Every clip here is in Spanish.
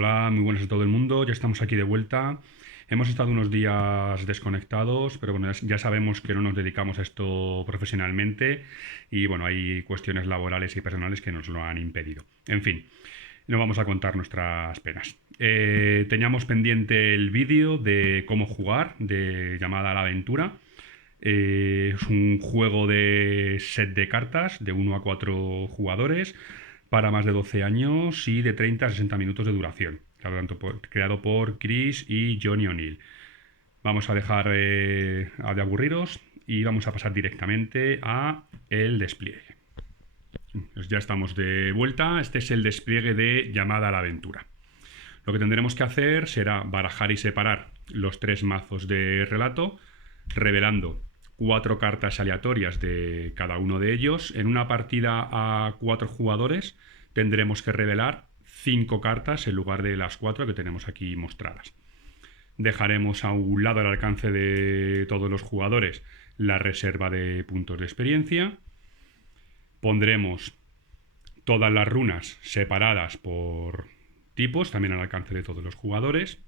Hola, muy buenas a todo el mundo. Ya estamos aquí de vuelta. Hemos estado unos días desconectados, pero bueno, ya sabemos que no nos dedicamos a esto profesionalmente y bueno, hay cuestiones laborales y personales que nos lo han impedido. En fin, no vamos a contar nuestras penas. Teníamos pendiente el vídeo de cómo jugar, de llamada a la aventura. Es un juego de set de cartas de 1 a 4 jugadores para más de 12 años y de 30 a 60 minutos de duración. Creado por Chris y Johnny O'Neill. Vamos a dejar de aburriros y vamos a pasar directamente a el despliegue. Pues ya estamos de vuelta. Este es el despliegue de llamada a la aventura. Lo que tendremos que hacer será barajar y separar los 3 mazos de relato, revelando 4 cartas aleatorias de cada uno de ellos. En una partida a 4 jugadores tendremos que revelar 5 cartas en lugar de las 4 que tenemos aquí mostradas. Dejaremos a un lado al alcance de todos los jugadores la reserva de puntos de experiencia. Pondremos todas las runas separadas por tipos, también al alcance de todos los jugadores.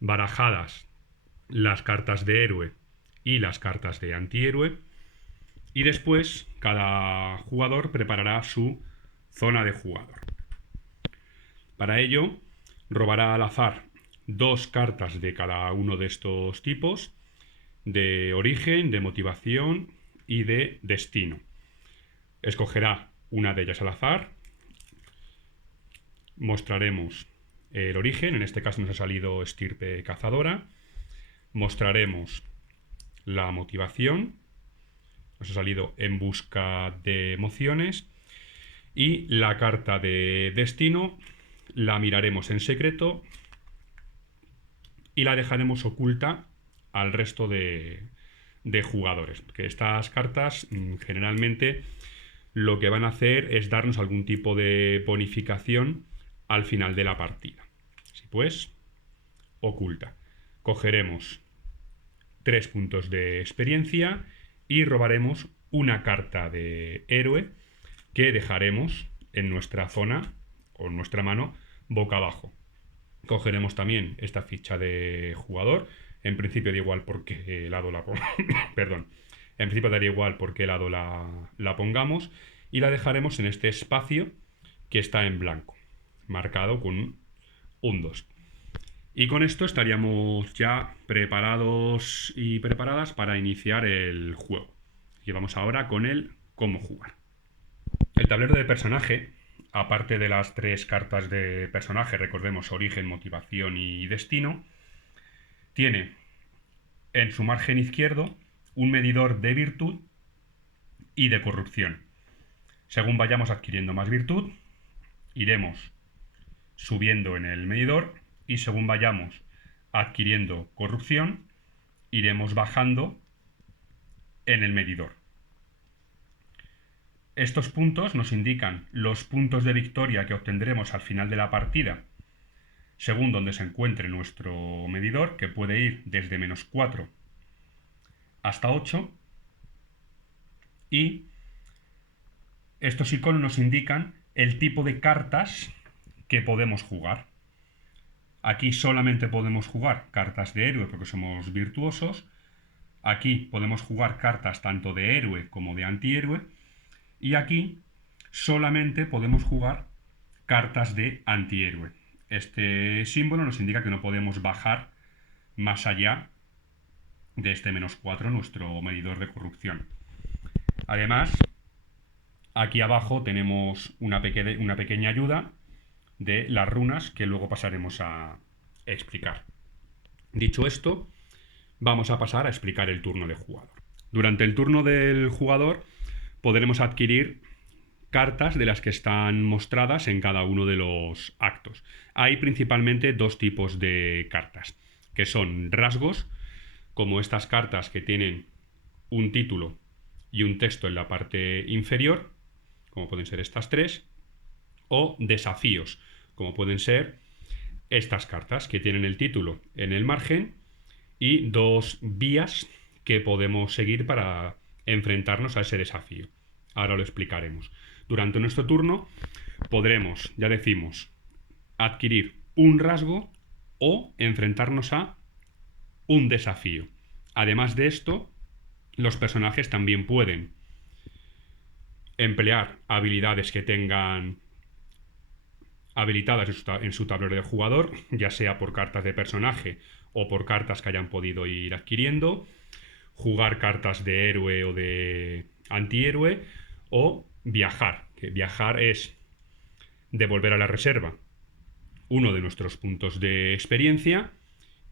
Barajadas las cartas de héroe y las cartas de antihéroe. Y después cada jugador preparará su zona de jugador. Para ello, robará al azar 2 cartas de cada uno de estos tipos, de origen, de motivación y de destino. Escogerá una de ellas al azar. Mostraremos el origen, en este caso nos ha salido estirpe cazadora. Mostraremos la motivación, nos ha salido en busca de emociones. Y la carta de destino la miraremos en secreto y la dejaremos oculta al resto de jugadores. Porque estas cartas generalmente lo que van a hacer es darnos algún tipo de bonificación al final de la partida. Así pues, oculta. Cogeremos 3 puntos de experiencia y robaremos una carta de héroe que dejaremos en nuestra zona o en nuestra mano boca abajo. Cogeremos también esta ficha de jugador. En principio da igual por qué lado la perdón. En principio daría igual por qué lado la pongamos y la dejaremos en este espacio que está en blanco, marcado con un 2. Y con esto estaríamos ya preparados y preparadas para iniciar el juego. Y vamos ahora con el cómo jugar. El tablero de personaje, aparte de las 3 cartas de personaje, recordemos origen, motivación y destino, tiene en su margen izquierdo un medidor de virtud y de corrupción. Según vayamos adquiriendo más virtud, iremos subiendo en el medidor y según vayamos adquiriendo corrupción, iremos bajando en el medidor. Estos puntos nos indican los puntos de victoria que obtendremos al final de la partida, según donde se encuentre nuestro medidor, que puede ir desde -4 hasta 8. Y estos iconos nos indican el tipo de cartas que podemos jugar. Aquí solamente podemos jugar cartas de héroe porque somos virtuosos. Aquí podemos jugar cartas tanto de héroe como de antihéroe. Y aquí solamente podemos jugar cartas de antihéroe. Este símbolo nos indica que no podemos bajar más allá de este -4 nuestro medidor de corrupción. Además, aquí abajo tenemos una pequeña ayuda de las runas que luego pasaremos a explicar. Dicho esto, vamos a pasar a explicar el turno de jugador. Durante el turno del jugador podremos adquirir cartas de las que están mostradas en cada uno de los actos. Hay principalmente 2 tipos de cartas, que son rasgos, como estas cartas que tienen un título y un texto en la parte inferior, como pueden ser estas 3, o desafíos, como pueden ser estas cartas que tienen el título en el margen y 2 vías que podemos seguir para enfrentarnos a ese desafío. Ahora lo explicaremos. Durante nuestro turno podremos, ya decimos, adquirir un rasgo o enfrentarnos a un desafío. Además de esto, los personajes también pueden emplear habilidades que tengan habilitadas en su tablero de jugador, ya sea por cartas de personaje o por cartas que hayan podido ir adquiriendo, jugar cartas de héroe o de antihéroe, o viajar, que viajar es devolver a la reserva uno de nuestros puntos de experiencia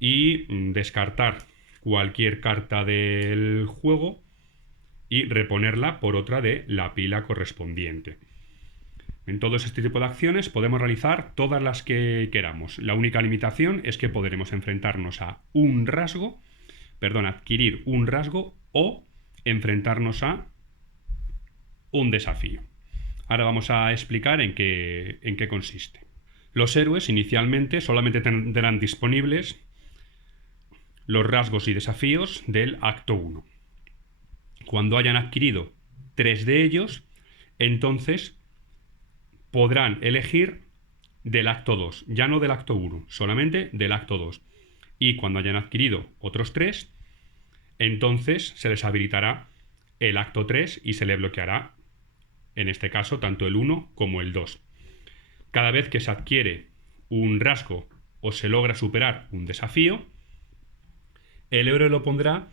y descartar cualquier carta del juego y reponerla por otra de la pila correspondiente. En todo este tipo de acciones podemos realizar todas las que queramos. La única limitación es que podremos enfrentarnos a adquirir un rasgo o enfrentarnos a un desafío. Ahora vamos a explicar en qué consiste. Los héroes inicialmente solamente tendrán disponibles los rasgos y desafíos del acto 1. Cuando hayan adquirido 3 de ellos, entonces podrán elegir del acto 2, ya no del acto 1, solamente del acto 2. Y cuando hayan adquirido otros 3, entonces se les habilitará el acto 3 y se le bloqueará, en este caso, tanto el 1 como el 2. Cada vez que se adquiere un rasgo o se logra superar un desafío, el héroe lo pondrá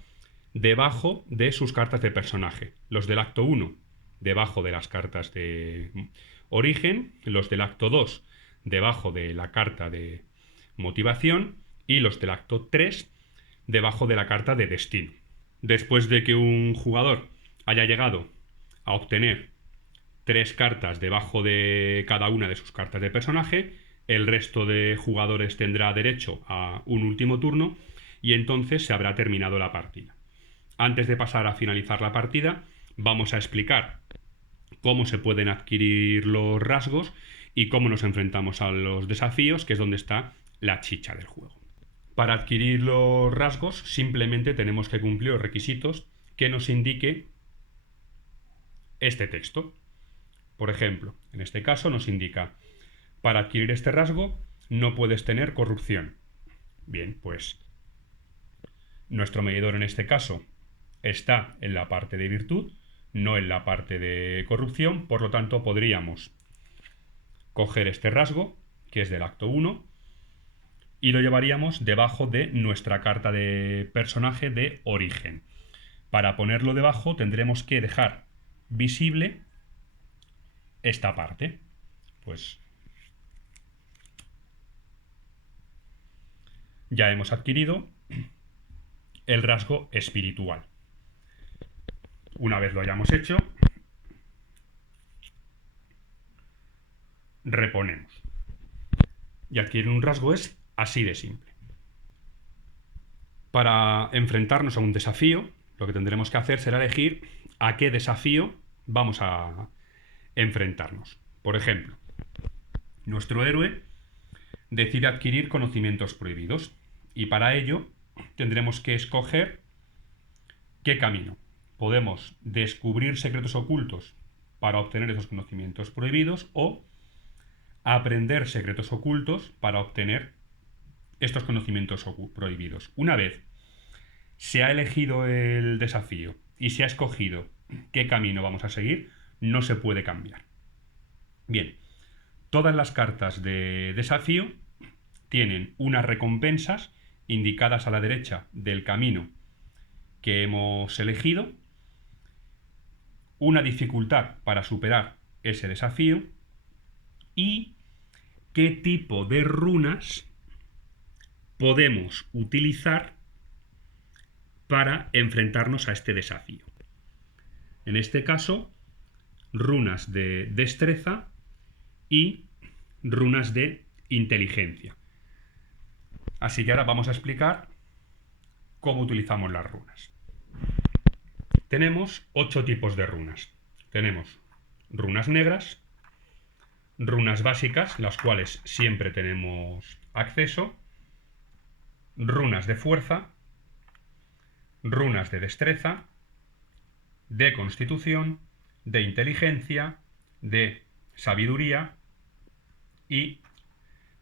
debajo de sus cartas de personaje. Los del acto 1 debajo de las cartas de origen, los del acto 2 debajo de la carta de motivación y los del acto 3 debajo de la carta de destino. Después de que un jugador haya llegado a obtener 3 cartas debajo de cada una de sus cartas de personaje, el resto de jugadores tendrá derecho a un último turno y entonces se habrá terminado la partida. Antes de pasar a finalizar la partida, vamos a explicar cómo se pueden adquirir los rasgos y cómo nos enfrentamos a los desafíos, que es donde está la chicha del juego. Para adquirir los rasgos simplemente tenemos que cumplir los requisitos que nos indique este texto. Por ejemplo, en este caso nos indica: para adquirir este rasgo no puedes tener corrupción. Bien, pues nuestro medidor en este caso está en la parte de virtud, no en la parte de corrupción, por lo tanto podríamos coger este rasgo, que es del acto 1, y lo llevaríamos debajo de nuestra carta de personaje de origen. Para ponerlo debajo tendremos que dejar visible esta parte. Pues ya hemos adquirido el rasgo espiritual. Una vez lo hayamos hecho, reponemos. Y adquirir un rasgo es así de simple. Para enfrentarnos a un desafío, lo que tendremos que hacer será elegir a qué desafío vamos a enfrentarnos. Por ejemplo, nuestro héroe decide adquirir conocimientos prohibidos y para ello tendremos que escoger qué camino. Podemos descubrir secretos ocultos para obtener esos conocimientos prohibidos o aprender secretos ocultos para obtener estos conocimientos prohibidos. Una vez se ha elegido el desafío y se ha escogido qué camino vamos a seguir, no se puede cambiar. Bien, todas las cartas de desafío tienen unas recompensas indicadas a la derecha del camino que hemos elegido, una dificultad para superar ese desafío y qué tipo de runas podemos utilizar para enfrentarnos a este desafío. En este caso, runas de destreza y runas de inteligencia. Así que ahora vamos a explicar cómo utilizamos las runas. Tenemos 8 tipos de runas. Tenemos runas negras, runas básicas, las cuales siempre tenemos acceso, runas de fuerza, runas de destreza, de constitución, de inteligencia, de sabiduría y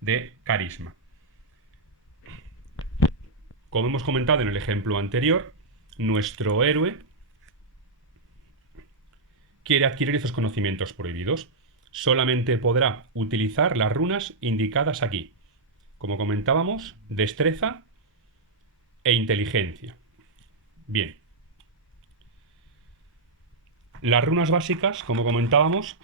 de carisma. Como hemos comentado en el ejemplo anterior, nuestro héroe quiere adquirir esos conocimientos prohibidos. Solamente podrá utilizar las runas indicadas aquí. Como comentábamos, destreza e inteligencia. Bien. Las runas básicas, como comentábamos,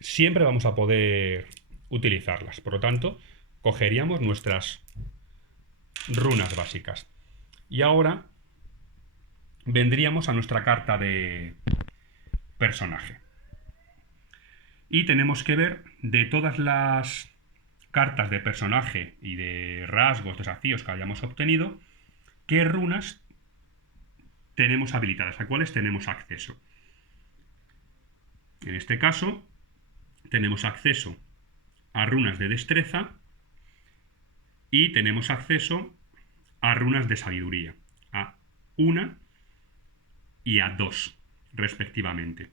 siempre vamos a poder utilizarlas. Por lo tanto, cogeríamos nuestras runas básicas. Y ahora vendríamos a nuestra carta de personaje. Y tenemos que ver de todas las cartas de personaje y de rasgos, desafíos que hayamos obtenido, qué runas tenemos habilitadas, a cuáles tenemos acceso. En este caso, tenemos acceso a runas de destreza y tenemos acceso a runas de sabiduría, a 1 y a 2, respectivamente.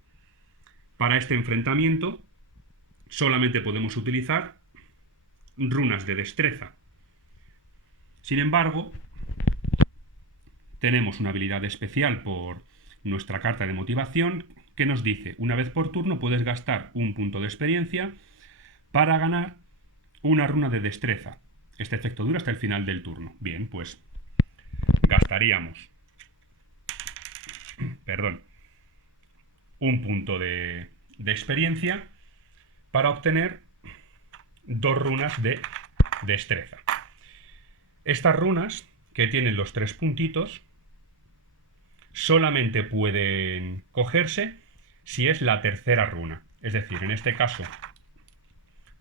Para este enfrentamiento solamente podemos utilizar runas de destreza. Sin embargo, tenemos una habilidad especial por nuestra carta de motivación que nos dice: una vez por turno puedes gastar un punto de experiencia para ganar una runa de destreza. Este efecto dura hasta el final del turno. Bien, pues gastaríamos un punto de experiencia para obtener 2 runas de destreza. Estas runas, que tienen los 3 puntitos, solamente pueden cogerse si es la tercera runa. Es decir, en este caso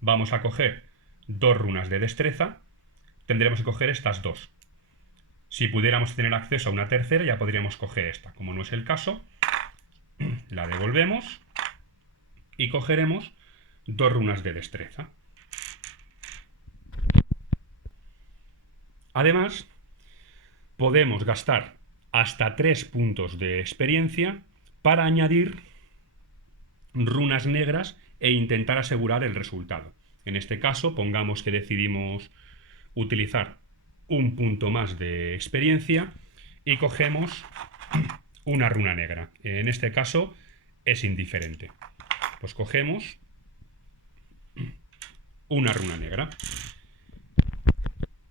vamos a coger 2 runas de destreza, tendremos que coger estas 2. Si pudiéramos tener acceso a una tercera, ya podríamos coger esta. Como no es el caso, la devolvemos y cogeremos 2 runas de destreza. Además, podemos gastar hasta 3 puntos de experiencia para añadir runas negras e intentar asegurar el resultado. En este caso, pongamos que decidimos utilizar un punto más de experiencia y cogemos una runa negra. En este caso es indiferente. Pues cogemos una runa negra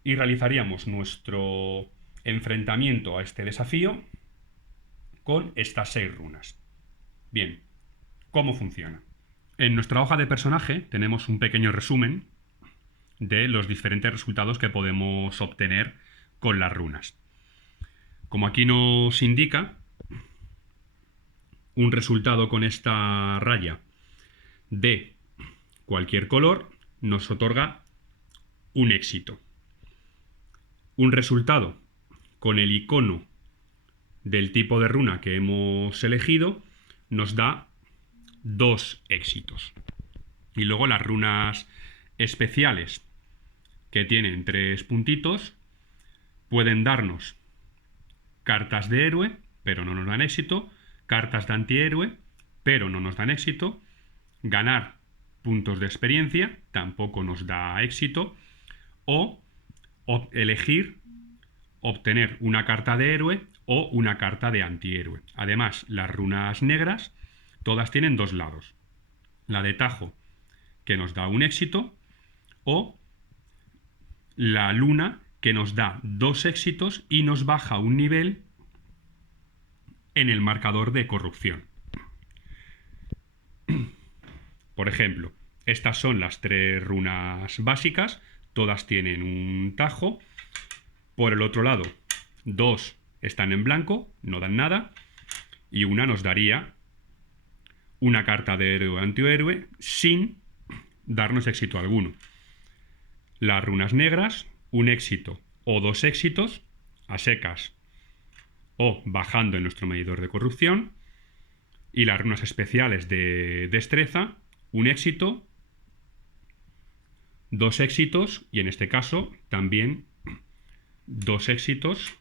y realizaríamos nuestro enfrentamiento a este desafío con estas 6 runas. Bien, ¿cómo funciona? En nuestra hoja de personaje tenemos un pequeño resumen de los diferentes resultados que podemos obtener con las runas. Como aquí nos indica, un resultado con esta raya de cualquier color nos otorga un éxito. Un resultado con el icono del tipo de runa que hemos elegido nos da 2 éxitos. Y luego las runas especiales, que tienen 3 puntitos, pueden darnos cartas de héroe, pero no nos dan éxito, cartas de antihéroe, pero no nos dan éxito, ganar puntos de experiencia, tampoco nos da éxito, o elegir obtener una carta de héroe o una carta de antihéroe. Además, las runas negras todas tienen 2 lados. La de tajo, que nos da un éxito, o la luna, que nos da 2 éxitos y nos baja un nivel en el marcador de corrupción. Por ejemplo, estas son las 3 runas básicas, todas tienen un tajo. Por el otro lado, 2 están en blanco, no dan nada, y una nos daría una carta de héroe o antihéroe sin darnos éxito alguno. Las runas negras, un éxito o 2 éxitos, a secas o bajando en nuestro medidor de corrupción. Y las runas especiales de destreza, un éxito, 2 éxitos y en este caso también 2 éxitos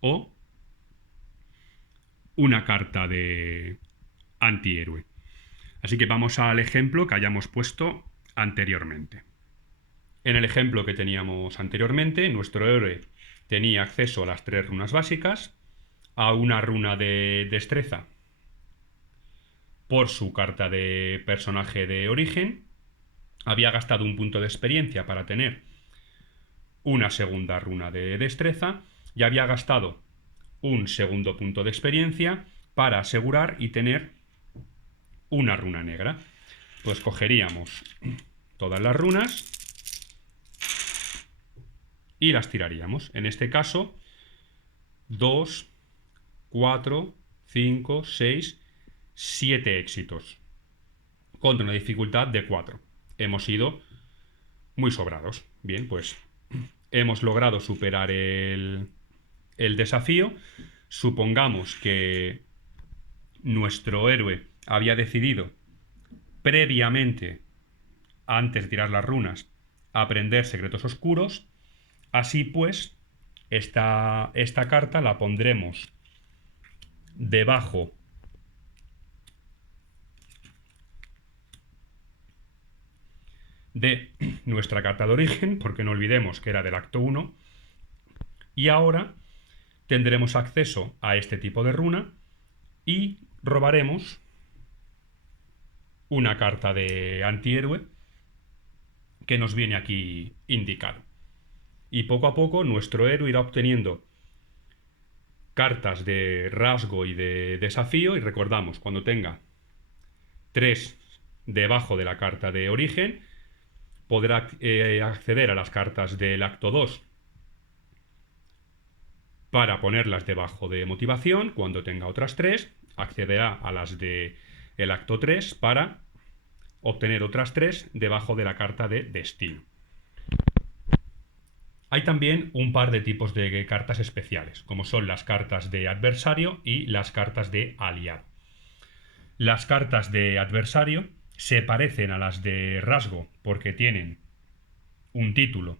o una carta de antihéroe. Así que vamos al ejemplo que hayamos puesto anteriormente. En el ejemplo que teníamos anteriormente, nuestro héroe tenía acceso a las 3 runas básicas, a una runa de destreza por su carta de personaje de origen, había gastado un punto de experiencia para tener una segunda runa de destreza y había gastado un segundo punto de experiencia para asegurar y tener una runa negra. Pues cogeríamos todas las runas y las tiraríamos. En este caso, 2, 4, 5, 6, 7 éxitos. Contra una dificultad de 4. Hemos ido muy sobrados. Bien, pues hemos logrado superar el desafío. Supongamos que nuestro héroe había decidido previamente, antes de tirar las runas, aprender secretos oscuros. Así pues, esta carta la pondremos debajo de nuestra carta de origen, porque no olvidemos que era del acto 1, y ahora tendremos acceso a este tipo de runa y robaremos una carta de antihéroe que nos viene aquí indicado. Y poco a poco nuestro héroe irá obteniendo cartas de rasgo y de desafío, y recordamos, cuando tenga 3 debajo de la carta de origen, podrá acceder a las cartas del acto 2 para ponerlas debajo de motivación. Cuando tenga otras 3, accederá a las de el acto 3 para obtener otras 3 debajo de la carta de destino. Hay también un par de tipos de cartas especiales, como son las cartas de adversario y las cartas de aliado. Las cartas de adversario se parecen a las de rasgo porque tienen un título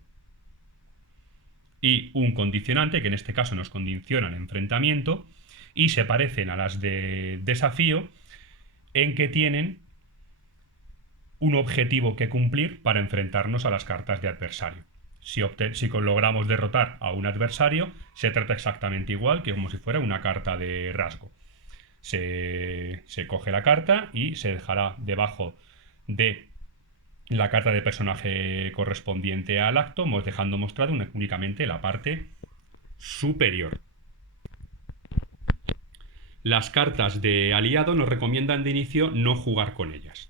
y un condicionante, que en este caso nos condiciona el enfrentamiento, y se parecen a las de desafío en que tienen un objetivo que cumplir para enfrentarnos a las cartas de adversario. Si logramos derrotar a un adversario, se trata exactamente igual que como si fuera una carta de rasgo. Se coge la carta y se dejará debajo de la carta de personaje correspondiente al acto, dejando mostrado únicamente la parte superior. Las cartas de aliado nos recomiendan de inicio no jugar con ellas.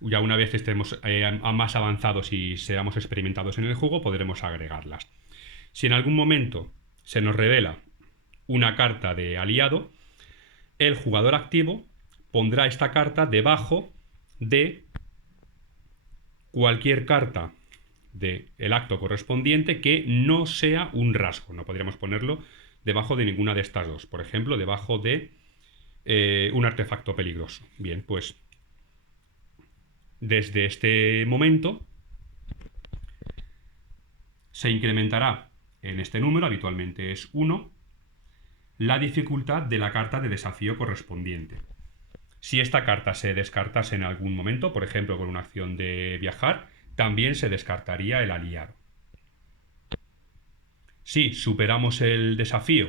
Ya una vez estemos más avanzados y seamos experimentados en el juego, podremos agregarlas. Si en algún momento se nos revela una carta de aliado, el jugador activo pondrá esta carta debajo de cualquier carta del acto correspondiente que no sea un rasgo. No podríamos ponerlo debajo de ninguna de estas dos. Por ejemplo, debajo de un artefacto peligroso. Bien, pues desde este momento se incrementará en este número, habitualmente es 1, la dificultad de la carta de desafío correspondiente. Si esta carta se descartase en algún momento, por ejemplo con una acción de viajar, también se descartaría el aliado. Si superamos el desafío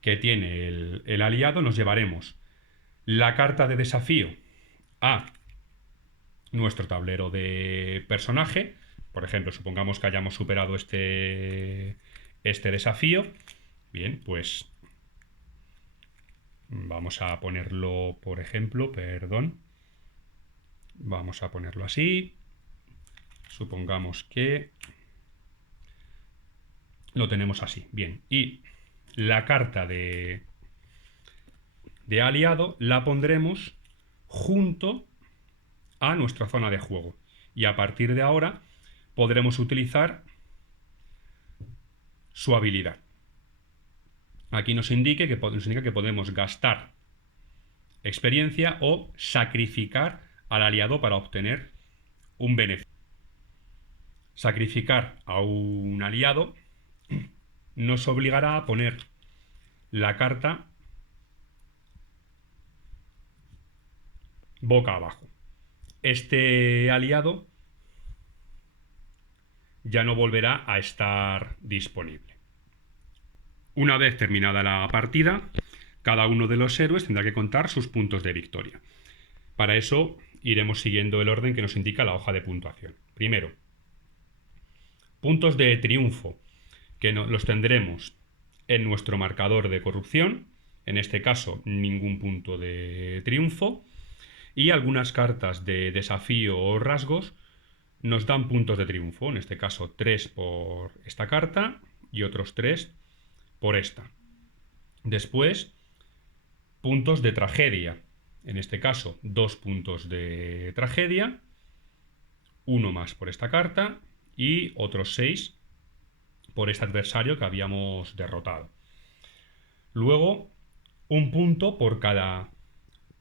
que tiene el aliado, nos llevaremos la carta de desafío a nuestro tablero de personaje. Por ejemplo, supongamos que hayamos superado este desafío. Bien, pues vamos a ponerlo, por ejemplo, vamos a ponerlo así. Supongamos que lo tenemos así. Bien, y la carta de aliado la pondremos junto a nuestra zona de juego. Y a partir de ahora podremos utilizar su habilidad. Aquí nos indica que podemos gastar experiencia o sacrificar al aliado para obtener un beneficio. Sacrificar a un aliado nos obligará a poner la carta boca abajo. Este aliado ya no volverá a estar disponible. Una vez terminada la partida, cada uno de los héroes tendrá que contar sus puntos de victoria. Para eso iremos siguiendo el orden que nos indica la hoja de puntuación. Primero, puntos de triunfo, que los tendremos en nuestro marcador de corrupción, en este caso ningún punto de triunfo, y algunas cartas de desafío o rasgos nos dan puntos de triunfo, en este caso 3 por esta carta y otros 3 por esta. Después, puntos de tragedia, en este caso 2 puntos de tragedia, 1 más por esta carta y otros 6 por este adversario que habíamos derrotado. Luego, un punto por cada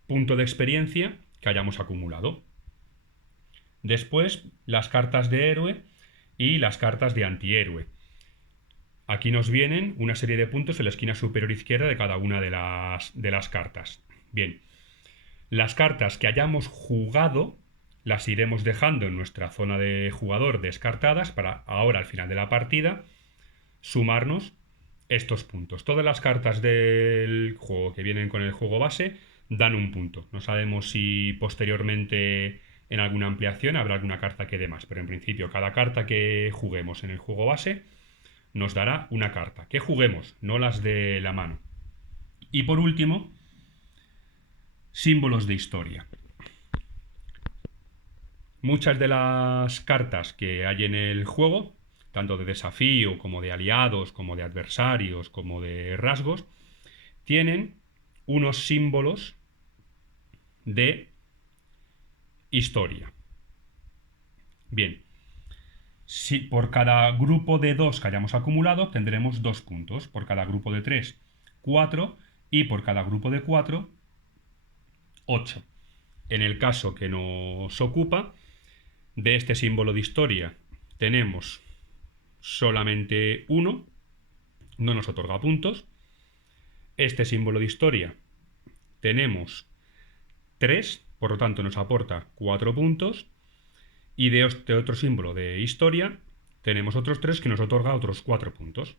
punto de experiencia que hayamos acumulado. Después, las cartas de héroe y las cartas de antihéroe. Aquí nos vienen una serie de puntos en la esquina superior izquierda de cada una de las cartas. Bien, las cartas que hayamos jugado las iremos dejando en nuestra zona de jugador descartadas para ahora al final de la partida sumarnos estos puntos. Todas las cartas del juego que vienen con el juego base dan un punto. No sabemos si posteriormente en alguna ampliación habrá alguna carta que dé más, pero en principio cada carta que juguemos en el juego base nos dará una carta. Que juguemos, no las de la mano. Y por último, símbolos de historia. Muchas de las cartas que hay en el juego, tanto de desafío como de aliados, como de adversarios, como de rasgos, tienen unos símbolos de historia. Bien, si por cada grupo de 2 que hayamos acumulado tendremos 2 puntos, por cada grupo de 3, 4 y por cada grupo de 4, 8. En el caso que nos ocupa, de este símbolo de historia tenemos solamente 1, no nos otorga puntos. Este símbolo de historia tenemos 3, por lo tanto nos aporta 4 puntos. Y de este otro símbolo de historia tenemos otros 3 que nos otorga otros 4 puntos.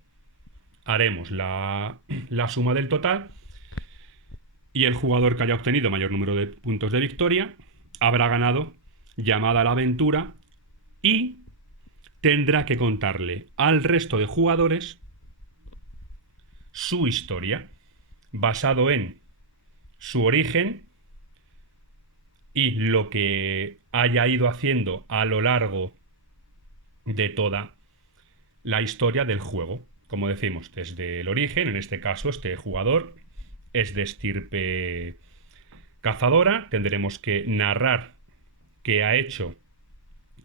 Haremos la suma del total y el jugador que haya obtenido mayor número de puntos de victoria habrá ganado llamada a la aventura y tendrá que contarle al resto de jugadores su historia basado en su origen y lo que haya ido haciendo a lo largo de toda la historia del juego. Como decimos, desde el origen, en este caso este jugador es de estirpe cazadora, tendremos que narrar qué ha hecho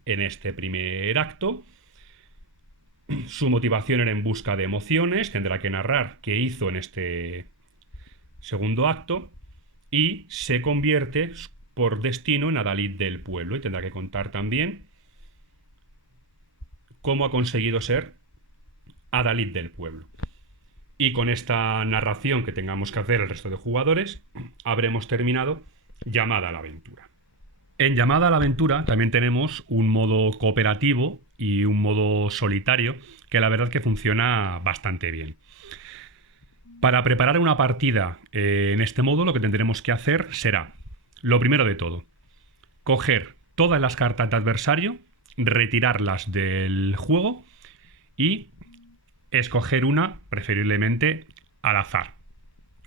en este primer acto. Su motivación era en busca de emociones, tendrá que narrar qué hizo en este segundo acto y se convierte por destino en adalid del pueblo y tendrá que contar también cómo ha conseguido ser adalid del pueblo. Y con esta narración que tengamos que hacer el resto de jugadores, habremos terminado Llamada a la Aventura. En Llamada a la Aventura también tenemos un modo cooperativo y un modo solitario que la verdad que funciona bastante bien. Para preparar una partida en este modo lo que tendremos que hacer será, lo primero de todo, coger todas las cartas de adversario, retirarlas del juego y escoger una, preferiblemente al azar.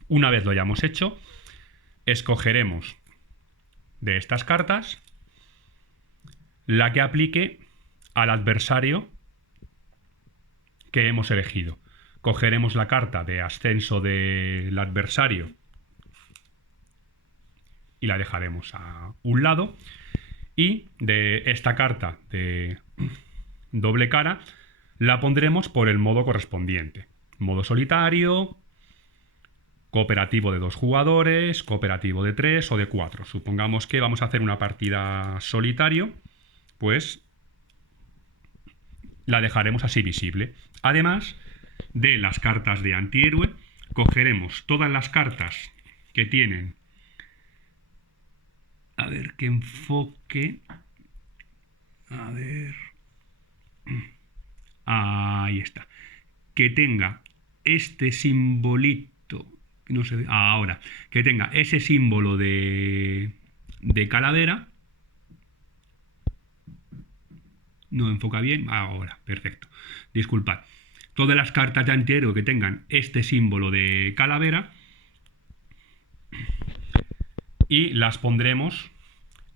Una vez lo hayamos hecho, escogeremos de estas cartas la que aplique al adversario que hemos elegido. Cogeremos la carta de ascenso del adversario y la dejaremos a un lado. Y de esta carta de doble cara la pondremos por el modo correspondiente. Modo solitario, cooperativo de 2 jugadores, cooperativo de 3 o de 4. Supongamos que vamos a hacer una partida solitario, pues la dejaremos así visible. Además de las cartas de antihéroe, cogeremos todas las cartas que tienen... A ver qué enfoque... A ver... Ahí está. Que tenga este simbolito, no sé, ahora, que tenga ese símbolo de calavera. No enfoca bien. Ahora, perfecto. Disculpad. Todas las cartas de antihéroe que tengan este símbolo de calavera y las pondremos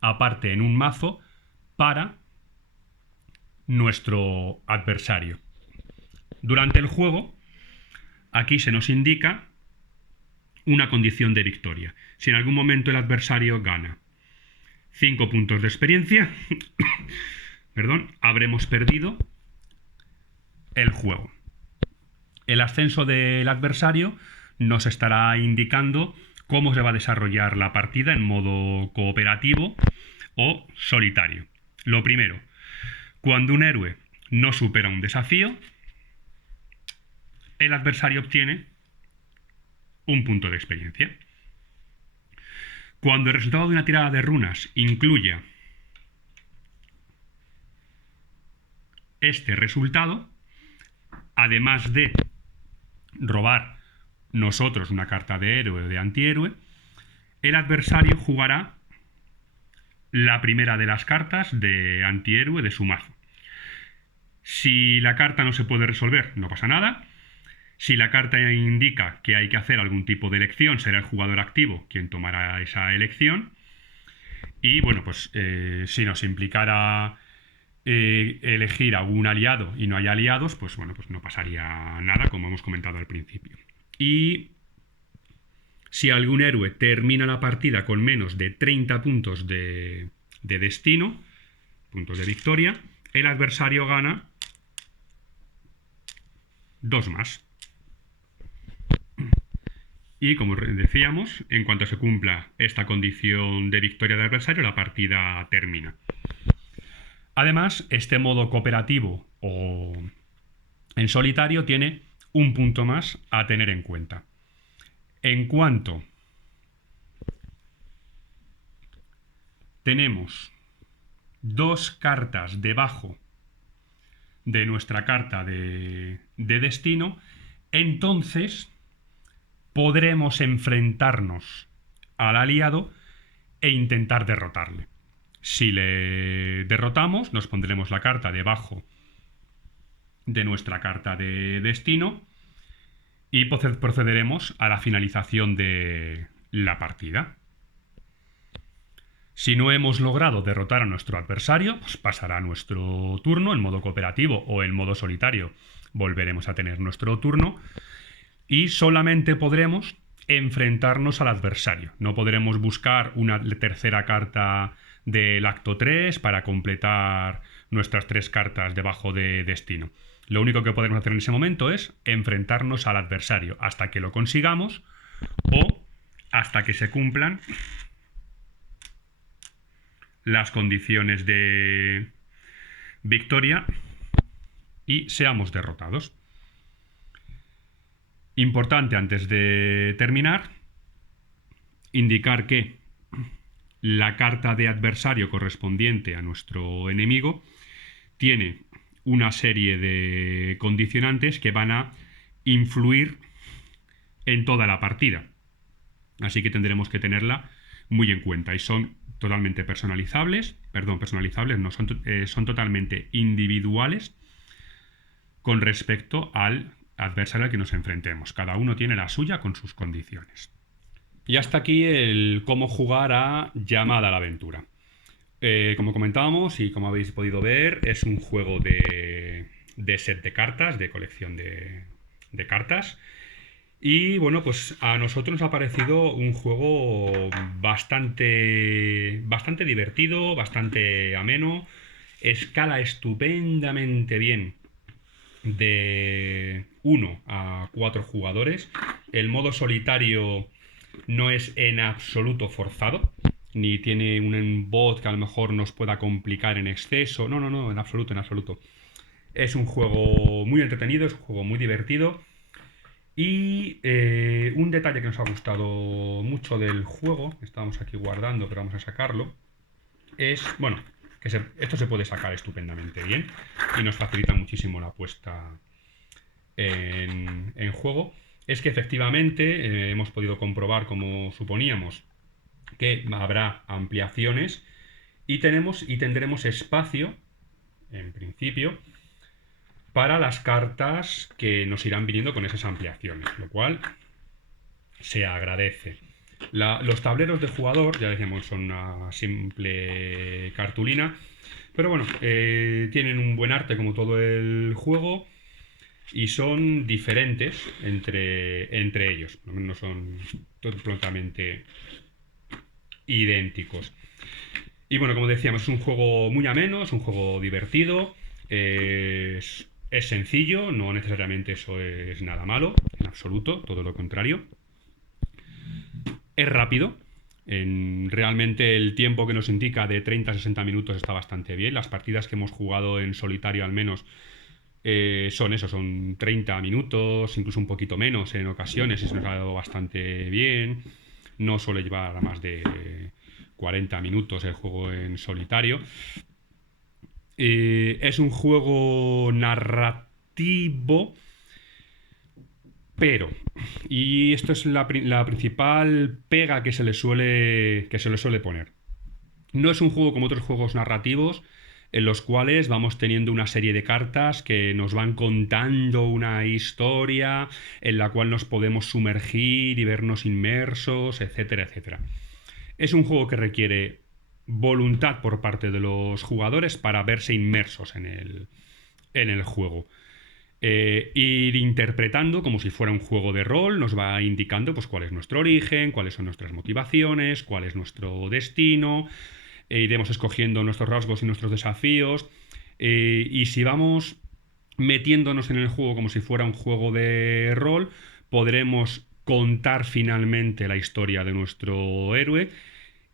aparte en un mazo para nuestro adversario. Durante el juego, aquí se nos indica una condición de victoria. Si en algún momento el adversario gana 5 puntos de experiencia, perdón, habremos perdido el juego. El ascenso del adversario nos estará indicando cómo se va a desarrollar la partida en modo cooperativo o solitario. Lo primero, cuando un héroe no supera un desafío, el adversario obtiene un punto de experiencia. Cuando el resultado de una tirada de runas incluya este resultado, además de robar nosotros una carta de héroe o de antihéroe, el adversario jugará la primera de las cartas de antihéroe de su mazo. Si la carta no se puede resolver, no pasa nada. Si la carta indica que hay que hacer algún tipo de elección, será el jugador activo quien tomará esa elección. Y bueno, pues si nos implicara elegir a un aliado y no hay aliados, pues bueno, pues no pasaría nada, como hemos comentado al principio. Y si algún héroe termina la partida con menos de 30 puntos de destino, puntos de victoria, el adversario gana 2 más. Y como decíamos, en cuanto se cumpla esta condición de victoria del adversario, la partida termina. Además, este modo cooperativo o en solitario tiene un punto más a tener en cuenta. En cuanto tenemos 2 cartas debajo de nuestra carta de destino, entonces podremos enfrentarnos al aliado e intentar derrotarle. Si le derrotamos, nos pondremos la carta debajo de nuestra carta de destino y procederemos a la finalización de la partida. Si no hemos logrado derrotar a nuestro adversario, pues pasará nuestro turno en modo cooperativo o en modo solitario. Volveremos a tener nuestro turno y solamente podremos enfrentarnos al adversario. No podremos buscar una tercera carta del acto 3 para completar nuestras 3 cartas debajo de destino. Lo único que podemos hacer en ese momento es enfrentarnos al adversario hasta que lo consigamos o hasta que se cumplan las condiciones de victoria y seamos derrotados. Importante antes de terminar, indicar que la carta de adversario correspondiente a nuestro enemigo tiene una serie de condicionantes que van a influir en toda la partida. Así que tendremos que tenerla muy en cuenta y son totalmente personalizables, no, son totalmente individuales con respecto al adversario al que nos enfrentemos. Cada uno tiene la suya con sus condiciones. Y hasta aquí el cómo jugar a Llamada a la Aventura. Como comentábamos y como habéis podido ver, es un juego de set de cartas, de colección de cartas. Y bueno, pues a nosotros nos ha parecido un juego bastante divertido, bastante ameno. Escala estupendamente bien de 1 a 4 jugadores. El modo solitario no es en absoluto forzado, ni tiene un bot que a lo mejor nos pueda complicar en exceso. No, en absoluto. Es un juego muy entretenido, es un juego muy divertido. Y un detalle que nos ha gustado mucho del juego, que estábamos aquí guardando, pero vamos a sacarlo, es, bueno, esto se puede sacar estupendamente bien y nos facilita muchísimo la puesta en juego, es que efectivamente hemos podido comprobar, como suponíamos, que habrá ampliaciones y tendremos espacio, en principio, para las cartas que nos irán viniendo con esas ampliaciones, lo cual se agradece. Los tableros de jugador, ya decíamos, son una simple cartulina, pero bueno, tienen un buen arte como todo el juego y son diferentes entre ellos, no son totalmente idénticos. Y bueno, como decíamos, es un juego muy ameno, es un juego divertido, es sencillo, no necesariamente eso es nada malo, en absoluto, todo lo contrario. Es rápido, realmente el tiempo que nos indica de 30 a 60 minutos está bastante bien. Las partidas que hemos jugado en solitario al menos son 30 minutos, incluso un poquito menos en ocasiones, y se nos ha dado bastante bien. No suele llevar a más de 40 minutos el juego en solitario. Es un juego narrativo, pero, y esto es la principal pega que se le suele poner. No es un juego como otros juegos narrativos en los cuales vamos teniendo una serie de cartas que nos van contando una historia en la cual nos podemos sumergir y vernos inmersos, etcétera, etcétera. Es un juego que requiere voluntad por parte de los jugadores para verse inmersos en el juego. Ir interpretando como si fuera un juego de rol, nos va indicando pues cuál es nuestro origen, cuáles son nuestras motivaciones, cuál es nuestro destino, iremos escogiendo nuestros rasgos y nuestros desafíos, y si vamos metiéndonos en el juego como si fuera un juego de rol, podremos contar finalmente la historia de nuestro héroe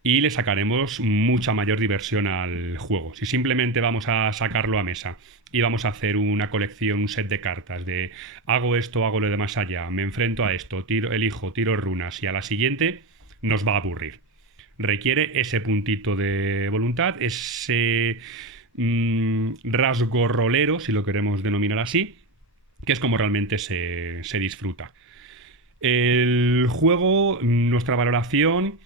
y le sacaremos mucha mayor diversión al juego. Si simplemente vamos a sacarlo a mesa y vamos a hacer una colección, un set de cartas de hago esto, hago lo de más allá, me enfrento a esto, elijo, tiro runas y a la siguiente, nos va a aburrir. Requiere ese puntito de voluntad, ese rasgo rolero, si lo queremos denominar así, que es como realmente se disfruta. El juego, nuestra valoración,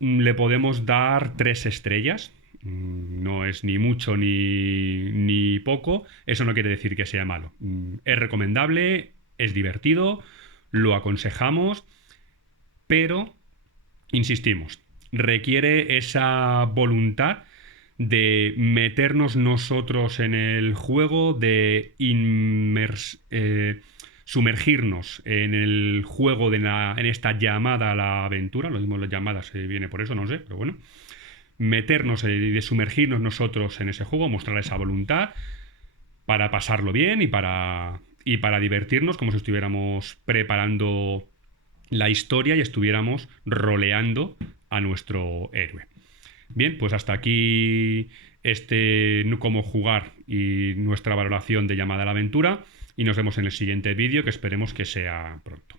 le podemos dar 3 estrellas. No es ni mucho ni poco. Eso no quiere decir que sea malo. Es recomendable, es divertido, lo aconsejamos, pero, insistimos, requiere esa voluntad de meternos nosotros en el juego, de sumergirnos en el juego, en esta llamada a la aventura. Lo mismo las llamadas viene por eso, no sé, pero bueno. Meternos y de sumergirnos nosotros en ese juego, mostrar esa voluntad para pasarlo bien y para divertirnos como si estuviéramos preparando la historia y estuviéramos roleando a nuestro héroe. Bien, pues hasta aquí cómo jugar y nuestra valoración de Llamada a la Aventura, y nos vemos en el siguiente vídeo, que esperemos que sea pronto.